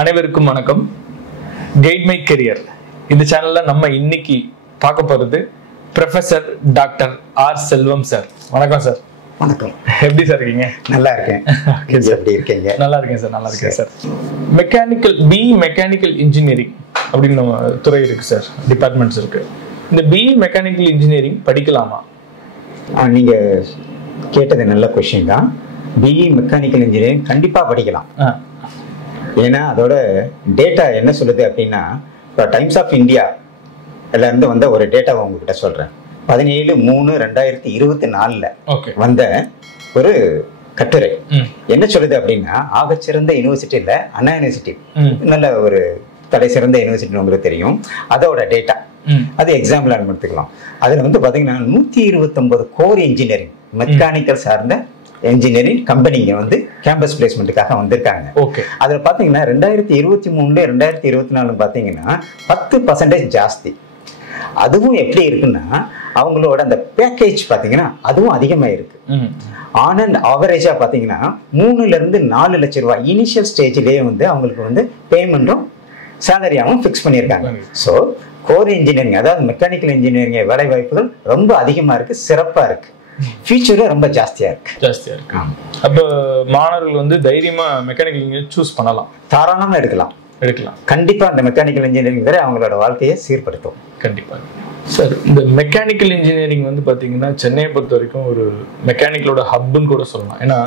அனைவருக்கும் வணக்கம். Guide my career இந்த சேனல்ல நம்ம இன்னைக்கு பார்க்க போறது ப்ரொஃபசர் டாக்டர் ஆர் செல்வம் சார். வணக்கம் சார். வணக்கம். எப்படி சார் இருக்கீங்க? நல்லா இருக்கேன். எப்படி இருக்கீங்க? நல்லா இருக்கேன் சார். நல்லா இருக்கேன் சார். மெக்கானிக்கல் இன்ஜினியரிங் அப்படின்னு நம்ம துறை இருக்கு சார், டிபார்ட்மெண்ட்ஸ் இருக்கு. இந்த பிஇ மெக்கானிக்கல் இன்ஜினியரிங் படிக்கலாமா? நீங்க கேட்டது நல்ல கொஸ்டின் தான். பிஇ மெக்கானிக்கல் இன்ஜினியரிங் கண்டிப்பா படிக்கலாம். ஏன்னா அதோட டேட்டா என்ன சொல்லுது அப்படின்னா, இப்போ டைம்ஸ் ஆஃப் இந்தியா இருந்து வந்த ஒரு டேட்டாவை உங்ககிட்ட சொல்றேன். 17/3/2024 வந்த ஒரு கட்டுரை என்ன சொல்லுது அப்படின்னா, ஆகச்சிறந்த யூனிவர்சிட்டியில் அண்ணா யூனிவர்சிட்டி நல்ல ஒரு தலை சிறந்த யூனிவர்சிட்டி உங்களுக்கு தெரியும். அதோட டேட்டா அது எக்ஸாம்பிள் எடுத்துக்கலாம். அதில் வந்து பார்த்தீங்கன்னா 129 கோர் இன்ஜினியரிங் மெக்கானிக்கல் சார்ந்த இன்ஜினியரிங் கம்பெனிங்க வந்து கேம்பஸ் பிளேஸ்மெண்ட்டுக்காக வந்திருக்காங்க. அதில் பார்த்தீங்கன்னா 2023 2024 பார்த்தீங்கன்னா 10% ஜாஸ்தி. அதுவும் எப்படி இருக்குன்னா, அவங்களோட அந்த பேக்கேஜ் பார்த்தீங்கன்னா அதுவும் அதிகமாக இருக்கு. ஆன் அண்ட் ஆவரேஜா பார்த்தீங்கன்னா 3-4 லட்சம் ரூபாய் இனிஷியல் ஸ்டேஜ்லேயே வந்து அவங்களுக்கு வந்து பேமெண்ட்டும் சேலரியாகவும் ஃபிக்ஸ் பண்ணியிருக்காங்க. ஸோ கோர் இன்ஜினியரிங் அதாவது மெக்கானிக்கல் இன்ஜினியரிங் வேலை வாய்ப்புகள் ரொம்ப அதிகமாக இருக்கு, சிறப்பாக இருக்கு, ஃபியூச்சரும் ரொம்ப ஜாஸ்தியா இருக்கு. அப்போ மாணவர்கள் வந்து தைரியமா மெக்கானிக்கல் இன்ஜினியரிங் சூஸ் பண்ணலாம், தாராளமா எடுக்கலாம். கண்டிப்பா அந்த மெக்கானிக்கல் இன்ஜினியரிங் வேற அவங்களோட வாழ்க்கையை சீர்படுத்தும். கண்டிப்பா சார். இந்த மெக்கானிக்கல் இன்ஜினியரிங் வந்து பாத்தீங்கன்னா சென்னையை பொறுத்த வரைக்கும் ஒரு மெக்கானிக்கலோட ஹப்னு கூட சொல்லலாம். ஏன்னா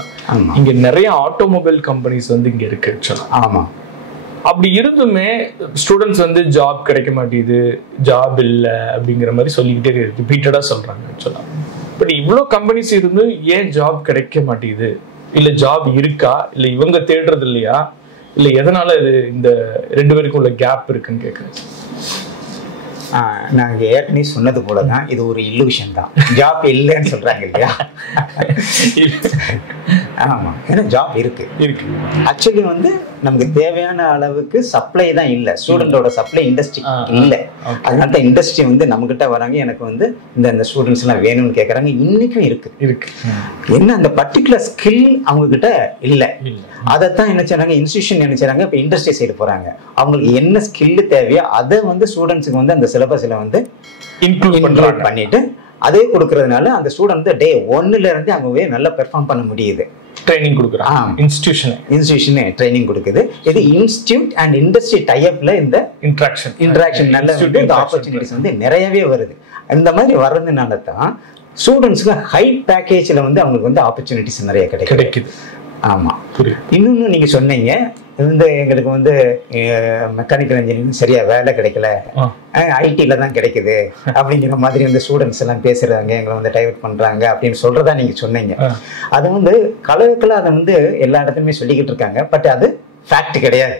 இங்க நிறைய ஆட்டோமொபைல் கம்பெனிஸ் வந்து இங்க இருக்கு. ஆமா. அப்படி இருந்துமே ஸ்டூடெண்ட்ஸ் வந்து ஜாப் கிடைக்க மாட்டேங்குது, ஜாப் இல்லை அப்படிங்கிற மாதிரி சொல்லிக்கிட்டே ரிப்பீட்டடா சொல்றாங்க. ஆக்சுவலா பட் இவ்வளோ கம்பெனிஸ் இருந்து ஏன் ஜாப் கிடைக்க மாட்டேங்குது? இல்லை ஜாப் இருக்கா, இல்லை இவங்க தேடுறது இல்லையா, இல்லை எதனால இது இந்த ரெண்டு பேருக்கும் உள்ள கேப் இருக்குன்னு கேட்குறேன். நாங்கள் ஏற்கனவே சொன்னது போலதான், இது ஒரு இல்லூஷன் தான். ஜாப் இல்லைன்னு சொல்றாங்க இல்லையா? ஆமா, ஏன்னா ஜாப் இருக்கு. ஆக்சுவலி வந்து நமக்கு தேவையான அளவுக்கு சப்ளை தான் இல்லை. ஸ்டூடெண்டோட சப்ளை இண்டஸ்ட்ரி இல்லை. அதனால தான் இண்டஸ்ட்ரி வந்து நம்ம கிட்ட வராங்க, எனக்கு வந்து இந்த ஸ்டூடெண்ட்ஸ் எல்லாம் வேணும்னு கேட்கறாங்க. இன்னைக்கும் இருக்கு. என்ன அந்த பர்டிகுலர் ஸ்கில் அவங்க கிட்ட இல்லை. அதைத்தான் என்ன செய்றாங்க, இன்ஸ்டிடியூஷன் என்ன செய்றாங்க, இப்போ இண்டஸ்ட்ரி சைடு போறாங்க. அவங்களுக்கு என்ன ஸ்கில் தேவையோ அதை வந்து ஸ்டூடெண்ட்ஸுக்கு வந்து அந்த சிலபஸ்ல வந்து இன்க்ளூட் பண்ணிட்டு அதே கொடுக்கறதுனால அந்த ஸ்டூடெண்ட் வந்து டே 1ல இருந்து அவங்க நல்லா பெர்ஃபார்ம் பண்ண முடியுது. ட்ரைனிங் கொடுக்குறாங்க. இன்ஸ்டிடியூஷன் ட்ரைனிங் கொடுக்குது. இது இன்ஸ்டிடியூட் அண்ட் இண்டஸ்ட்ரி டைப்ல இந்த இன்டராக்ஷன் நல்ல ஆப்பர்ச்சுனிட்டிஸ் வந்து நிறையவே வருது. இந்த மாதிரி வர்றதுனால தான் ஸ்டூடெண்ட்ஸ்க்கு ஹை பேக்கேஜ்ல வந்து அவங்களுக்கு வந்து ஆப்பர்ச்சுனிட்டிஸ் நிறைய கிடைக்குது. ஆமா. இன்னொன்னு நீங்க சொன்னீங்க, இந்த எங்களுக்கு வந்து மெக்கானிக்கல் இன்ஜினியரிங் சரியா வேலை கிடைக்கல, ஐடில தான் கிடைக்குது அப்படிங்கிற மாதிரி வந்து ஸ்டூடெண்ட்ஸ் எல்லாம் பேசுறாங்க, எங்களை வந்து டைவர்ட் பண்றாங்க அப்படின்னு சொல்றதா நீங்க சொன்னீங்க. அது வந்து கலவுக்குள்ள அதை வந்து எல்லா இடத்துலயுமே சொல்லிக்கிட்டு இருக்காங்க. பட் அது ஃபேக்ட் கிடையாது.